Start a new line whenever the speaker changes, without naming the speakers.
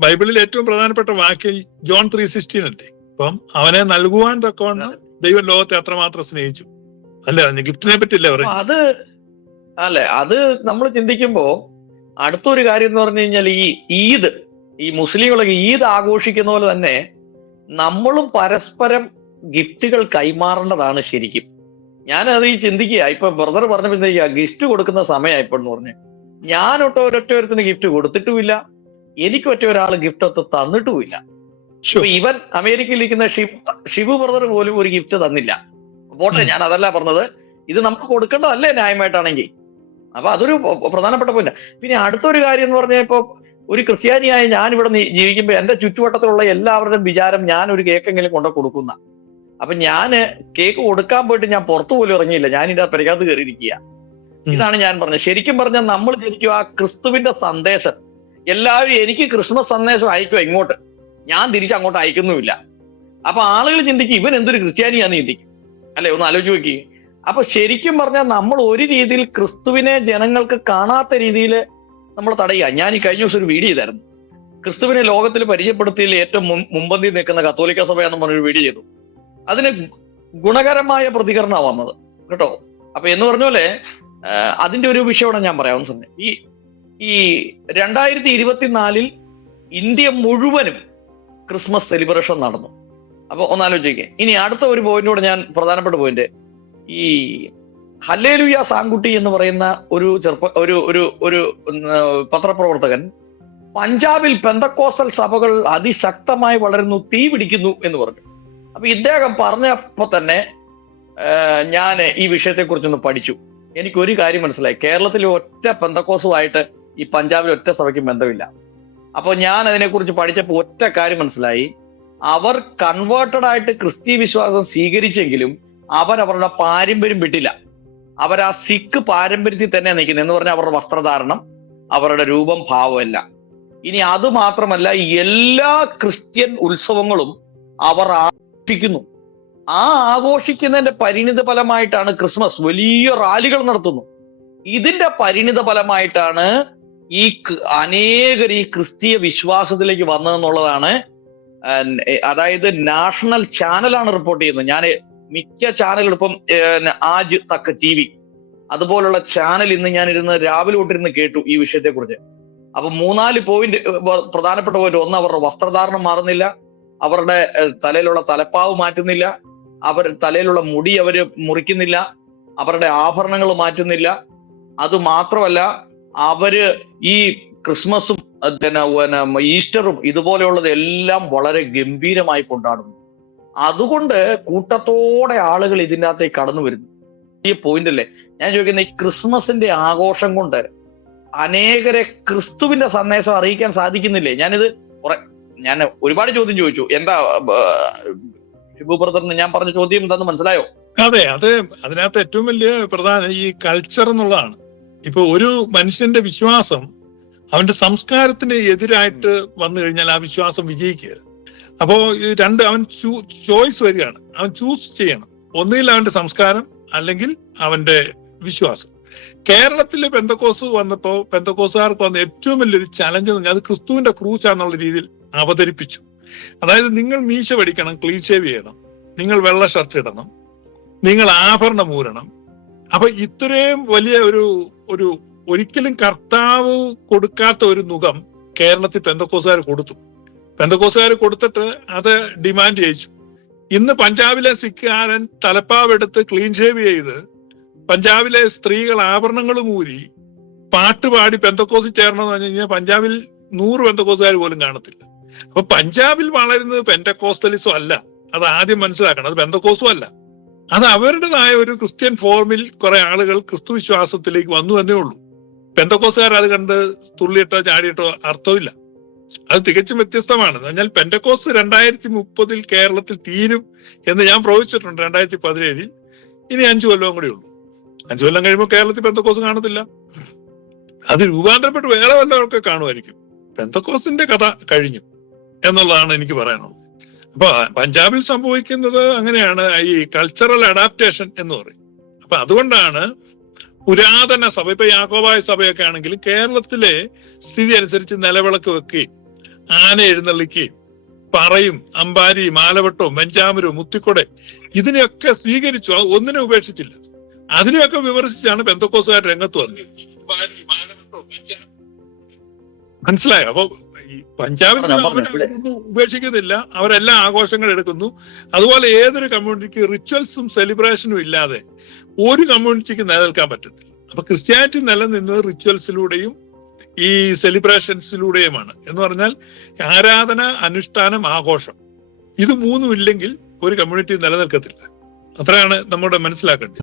ബൈബിളിൽ ഏറ്റവും പ്രധാനപ്പെട്ട വാക്യം ജോൺ ത്രീ സിക്സ്റ്റീൻ അല്ലേ? അപ്പം അവനെ നൽകുവാൻ തക്കവണ്ണം ദൈവം ലോകത്തെ അത്രമാത്രം സ്നേഹിച്ചു. അല്ല? ഗിഫ്റ്റിനെ പറ്റില്ല
അത് അല്ലെ? അത് നമ്മൾ ചിന്തിക്കുമ്പോ അടുത്തൊരു കാര്യം എന്ന് പറഞ്ഞു കഴിഞ്ഞാൽ ഈ ഈദ് ഈ മുസ്ലിങ്ങളൊക്കെ ഈദ് ആഘോഷിക്കുന്ന പോലെ തന്നെ നമ്മളും പരസ്പരം ഗിഫ്റ്റുകൾ കൈമാറേണ്ടതാണ് ശരിക്കും. ഞാനത് ഈ ചിന്തിക്കുക. ഇപ്പൊ ബ്രദർ പറഞ്ഞപ്പോഴത്തേക്ക് ഗിഫ്റ്റ് കൊടുക്കുന്ന സമയമായിപ്പോ എന്ന് പറഞ്ഞു. ഞാൻ ഒരൊറ്റ ഒരുത്തിന് ഗിഫ്റ്റ് കൊടുത്തിട്ടുമില്ല. എനിക്ക് ഒറ്റ ഒരാൾ ഗിഫ്റ്റ് ഒത്ത് തന്നിട്ടുമില്ല. ഇവൻ അമേരിക്കയിൽ ഇരിക്കുന്ന ഷിബു ഷിബു ബ്രദർ പോലും ഒരു ഗിഫ്റ്റ് തന്നില്ല. പോട്ടെ ഞാൻ അതല്ല പറഞ്ഞത്. ഇത് നമുക്ക് കൊടുക്കേണ്ടതല്ലേ ന്യായമായിട്ടാണെങ്കിൽ? അപ്പൊ അതൊരു പ്രധാനപ്പെട്ട പോയിന്റ് പിന്നെ അടുത്തൊരു കാര്യം എന്ന് പറഞ്ഞാൽ ഇപ്പൊ ഒരു ക്രിസ്ത്യാനിയായ ഞാൻ ഇവിടെ ജീവിക്കുമ്പോൾ എന്റെ ചുറ്റുവട്ടത്തിലുള്ള എല്ലാവരുടെയും വിചാരം ഞാൻ ഒരു കേക്കെങ്കിലും കൊണ്ട കൊടുക്കുന്ന. അപ്പൊ ഞാൻ കേക്ക് കൊടുക്കാൻ പോയിട്ട് ഞാൻ പുറത്തു പോലും ഇറങ്ങിയില്ല. ഞാൻ ഇതിന്റെ പെരകാത്ത് കയറിയിരിക്കുക. ഇതാണ് ഞാൻ പറഞ്ഞത്. ശരിക്കും പറഞ്ഞാൽ നമ്മൾ ശരിക്കും ആ ക്രിസ്തുവിന്റെ സന്ദേശം എല്ലാവരും എനിക്ക് ക്രിസ്മസ് സന്ദേശം അയക്കും ഇങ്ങോട്ട്? ഞാൻ തിരിച്ച് അങ്ങോട്ട് അയക്കുന്നുമില്ല. അപ്പൊ ആളുകൾ ചിന്തിക്കും ഇവൻ എന്തൊരു ക്രിസ്ത്യാനിയാന്ന് ചിന്തിക്കും. അല്ലെ ഒന്ന് ആലോചിച്ച് നോക്കി. അപ്പൊ ശരിക്കും പറഞ്ഞാൽ നമ്മൾ ഒരു രീതിയിൽ ക്രിസ്തുവിനെ ജനങ്ങൾക്ക് കാണാത്ത രീതിയിൽ നമ്മൾ തടയുക. ഞാൻ ഈ കഴിഞ്ഞ ദിവസം ഒരു വീഡിയോ ചെയ്തായിരുന്നു. ക്രിസ്തുവിനെ ലോകത്തിൽ പരിചയപ്പെടുത്തിയിൽ ഏറ്റവും മുമ്പന്തി നിൽക്കുന്ന കത്തോലിക്ക സഭ എന്ന് പറഞ്ഞൊരു വീഡിയോ ചെയ്തു. അതിന് ഗുണകരമായ പ്രതികരണമാണ് വന്നത്. കേട്ടോ? അപ്പൊ എന്ന് പറഞ്ഞ പോലെ അതിന്റെ ഒരു വിഷയമാണ് ഞാൻ പറയാവുന്ന സമയം ഈ ഈ രണ്ടായിരത്തി ഇരുപത്തിനാലിൽ ഇന്ത്യ മുഴുവനും ക്രിസ്മസ് സെലിബ്രേഷൻ നടന്നു. അപ്പോൾ ഒന്നാലോചിക്കുക ഇനി അടുത്ത ഒരു പോയിന്റോട് ഞാൻ പ്രധാനപ്പെട്ട പോയിന്റ്. ഈ ഹല്ലേലുയ സാങ്കുട്ടി എന്ന് പറയുന്ന ഒരു ചെറുപ്പ ഒരു ഒരു ഒരു പത്രപ്രവർത്തകൻ പഞ്ചാബിൽ പെന്തക്കോസൽ സഭകൾ അതിശക്തമായി വളരുന്നു തീ പിടിക്കുന്നു എന്ന് പറഞ്ഞു. അപ്പൊ ഇദ്ദേഹം പറഞ്ഞപ്പോ തന്നെ ഞാൻ ഈ വിഷയത്തെക്കുറിച്ചൊന്ന് പഠിച്ചു. എനിക്കൊരു കാര്യം മനസ്സിലായി. കേരളത്തിൽ ഒറ്റ പെന്തക്കോസുമായിട്ട് ഈ പഞ്ചാബിൽ ഒറ്റ സഭയ്ക്കും ബന്ധമില്ല. അപ്പോൾ ഞാൻ അതിനെക്കുറിച്ച് പഠിച്ചപ്പോൾ ഒറ്റ കാര്യം മനസ്സിലായി. അവർ കൺവേർട്ടഡ് ആയിട്ട് ക്രിസ്തീയ വിശ്വാസം സ്വീകരിച്ചെങ്കിലും അവർ അവരുടെ പാരമ്പര്യം വിട്ടില്ല. അവർ ആ സിഖ് പാരമ്പര്യത്തിൽ തന്നെ നിൽക്കുന്നത് എന്ന് പറഞ്ഞാൽ അവരുടെ വസ്ത്രധാരണം അവരുടെ രൂപം ഭാവം എല്ലാം. ഇനി അത് മാത്രമല്ല എല്ലാ ക്രിസ്ത്യൻ ഉത്സവങ്ങളും അവർ ആഘോഷിക്കുന്നു. ആ ആഘോഷിക്കുന്നതിന്റെ പരിണിത ഫലമായിട്ടാണ് ക്രിസ്മസ്. വലിയ റാലികൾ നടത്തുന്നു. ഇതിന്റെ പരിണിത ഫലമായിട്ടാണ് ഈ അനേകർ ഈ ക്രിസ്തീയ വിശ്വാസത്തിലേക്ക് വന്നതെന്നുള്ളതാണ് അതായത് നാഷണൽ ചാനലാണ് റിപ്പോർട്ട് ചെയ്യുന്നത്. ഞാൻ മിക്ക ചാനലുകൾ ഇപ്പം ആജ് തക്ക ടി വി. അതുപോലുള്ള ചാനൽ ഇന്ന് ഞാൻ ഇരുന്ന് രാവിലെ തൊട്ടിരുന്ന് കേട്ടു ഈ വിഷയത്തെക്കുറിച്ച്. അപ്പൊ മൂന്നാൽ പോയിന്റ് പ്രധാനപ്പെട്ട പോയിന്റ് ഒന്ന് അവരുടെ വസ്ത്രധാരണം മാറുന്നില്ല. അവരുടെ തലയിലുള്ള തലപ്പാവ് മാറ്റുന്നില്ല. അവർ തലയിലുള്ള മുടി അവർ മുറിക്കുന്നില്ല. അവരുടെ ആഭരണങ്ങൾ മാറ്റുന്നില്ല. അത് മാത്രമല്ല അവർ ഈ ക്രിസ്മസും പിന്നെ ഈസ്റ്ററും ഇതുപോലെയുള്ളത് എല്ലാം വളരെ ഗംഭീരമായി കൊണ്ടാടുന്നു. അതുകൊണ്ട് കൂട്ടത്തോടെ ആളുകൾ ഇതിന്റെ അകത്തേക്ക് കടന്നു വരുന്നു. ഈ പോയിന്റ് അല്ലേ ഞാൻ ചോദിക്കുന്ന ഈ ക്രിസ്മസിന്റെ ആഘോഷം കൊണ്ട് അനേകരെ ക്രിസ്തുവിന്റെ സന്ദേശം അറിയിക്കാൻ സാധിക്കുന്നില്ലേ? ഞാനിത് കുറെ ഞാൻ ഒരുപാട് ചോദ്യം ചോദിച്ചു. എന്താ ഷിബു ബ്രദറിന് ഞാൻ പറഞ്ഞ ചോദ്യം എന്താന്ന് മനസ്സിലായോ?
അതെ അത് അതിനകത്ത് ഏറ്റവും വലിയ പ്രധാന ഈ കൾച്ചർ എന്നുള്ളതാണ്. ഇപ്പൊ ഒരു മനുഷ്യന്റെ വിശ്വാസം അവന്റെ സംസ്കാരത്തിന് എതിരായിട്ട് വന്നു കഴിഞ്ഞാൽ ആ വിശ്വാസം വിജയിക്കുക അപ്പോ രണ്ട് അവൻ ചോയ്സ് വരികയാണ്. അവൻ ചൂസ് ചെയ്യണം. ഒന്നുകിൽ അവന്റെ സംസ്കാരം അല്ലെങ്കിൽ അവന്റെ വിശ്വാസം. കേരളത്തിലെ പെന്തക്കോസ് വന്നപ്പോ പെന്തക്കോസുകാർക്ക് വന്ന ഏറ്റവും വലിയൊരു ചലഞ്ച് എന്ന് പറഞ്ഞാൽ അത് ക്രിസ്തുവിന്റെ ക്രൂച്ചാന്നുള്ള രീതിയിൽ അവതരിപ്പിച്ചു. അതായത് നിങ്ങൾ മീശ പഠിക്കണം ക്ലീഷേവ് ചെയ്യണം നിങ്ങൾ വെള്ള ഷർട്ട് ഇടണം നിങ്ങൾ ആഭരണം ഊരണം. അപ്പൊ ഇത്രയും വലിയ ഒരു ഒരു ഒരിക്കലും കർത്താവ് കൊടുക്കാത്ത ഒരു മുഖം കേരളത്തിൽ പെന്തക്കോസുകാർ കൊടുത്തു. പെന്തക്കോസുകാർ കൊടുത്തിട്ട് അത് ഡിമാൻഡ് ചെയ്യിച്ചു. ഇന്ന് പഞ്ചാബിലെ സിഖുകാരൻ തലപ്പാവെടുത്ത് ക്ലീൻ ഷേവ് ചെയ്ത് പഞ്ചാബിലെ സ്ത്രീകൾ ആഭരണങ്ങൾ മൂരി പാട്ടുപാടി പെന്തക്കോസിൽ ചേരണമെന്ന് പറഞ്ഞു കഴിഞ്ഞാൽ പഞ്ചാബിൽ നൂറ് പെന്തക്കോസുകാർ പോലും കാണത്തില്ല. അപ്പൊ പഞ്ചാബിൽ വളരുന്നത് പെന്തക്കോസ്റ്റലിസം അല്ല. അത് ആദ്യം മനസ്സിലാക്കണം. അത് പെന്തക്കോസും അല്ല. അത് അവരുടേതായ ഒരു ക്രിസ്ത്യൻ ഫോമിൽ കുറെ ആളുകൾ ക്രിസ്തു വിശ്വാസത്തിലേക്ക് വന്നു എന്നേ ഉള്ളൂ. പെന്തക്കോസുകാർ അത് കണ്ട് തുള്ളിയിട്ടോ ചാടിയിട്ടോ അർത്ഥമില്ല. അത് തികച്ചും വ്യത്യസ്തമാണ്. എന്ന് പറഞ്ഞാൽ പെന്തക്കോസ് രണ്ടായിരത്തി മുപ്പതിൽ കേരളത്തിൽ തീരും എന്ന് ഞാൻ പ്രവചിച്ചിട്ടുണ്ട് രണ്ടായിരത്തി പതിനേഴിൽ. ഇനി അഞ്ചു കൊല്ലവും കൂടി ഉള്ളൂ. അഞ്ചു കൊല്ലം കഴിയുമ്പോൾ കേരളത്തിൽ പെന്തക്കോസ് കാണത്തില്ല. അത് രൂപാന്തരപ്പെട്ട് വേറെ വല്ലവർക്ക് കാണുമായിരിക്കും. പെന്തക്കോസിന്റെ കഥ കഴിഞ്ഞു എന്നുള്ളതാണ് എനിക്ക് പറയാനുള്ളത്. അപ്പൊ പഞ്ചാബിൽ സംഭവിക്കുന്നത് അങ്ങനെയാണ് ഈ കൾച്ചറൽ അഡാപ്റ്റേഷൻ എന്ന് പറയും. അപ്പൊ അതുകൊണ്ടാണ് പുരാതന സഭ ഇപ്പൊ യാക്കോബായ സഭയൊക്കെ ആണെങ്കിലും കേരളത്തിലെ സ്ഥിതി അനുസരിച്ച് നിലവിളക്ക് വെക്കുകയും ആന എഴുന്നള്ളിക്കുകയും പറയും അമ്പാരി മാലവട്ടവും വെഞ്ചാമരവും മുത്തിക്കൊടെ ഇതിനെയൊക്കെ സ്വീകരിച്ചു. ഒന്നിനെ ഉപേക്ഷിച്ചില്ല. അതിനെയൊക്കെ വിമർശിച്ചാണ് ബന്ധക്കോസുകാർ രംഗത്ത് വന്നത്. മനസ്സിലായോ? അപ്പൊ പഞ്ചാബിൽ ഉപേക്ഷിക്കുന്നില്ല. അവരെല്ലാം ആഘോഷങ്ങൾ എടുക്കുന്നു. അതുപോലെ ഏതൊരു കമ്മ്യൂണിറ്റിക്ക് റിച്വൽസും സെലിബ്രേഷനും ഇല്ലാതെ ഒരു കമ്മ്യൂണിറ്റിക്ക് നിലനിൽക്കാൻ പറ്റത്തില്ല. അപ്പൊ ക്രിസ്ത്യാനിറ്റി നിലനിന്നത് റിച്വൽസിലൂടെയും ഈ സെലിബ്രേഷൻസിലൂടെയുമാണ് എന്ന് പറഞ്ഞാൽ ആരാധന അനുഷ്ഠാനം ആഘോഷം. ഇത് മൂന്നും ഇല്ലെങ്കിൽ ഒരു കമ്മ്യൂണിറ്റി നിലനിൽക്കത്തില്ല. അത്രയാണ് നമ്മുടെ മനസ്സിലാക്കേണ്ടത്.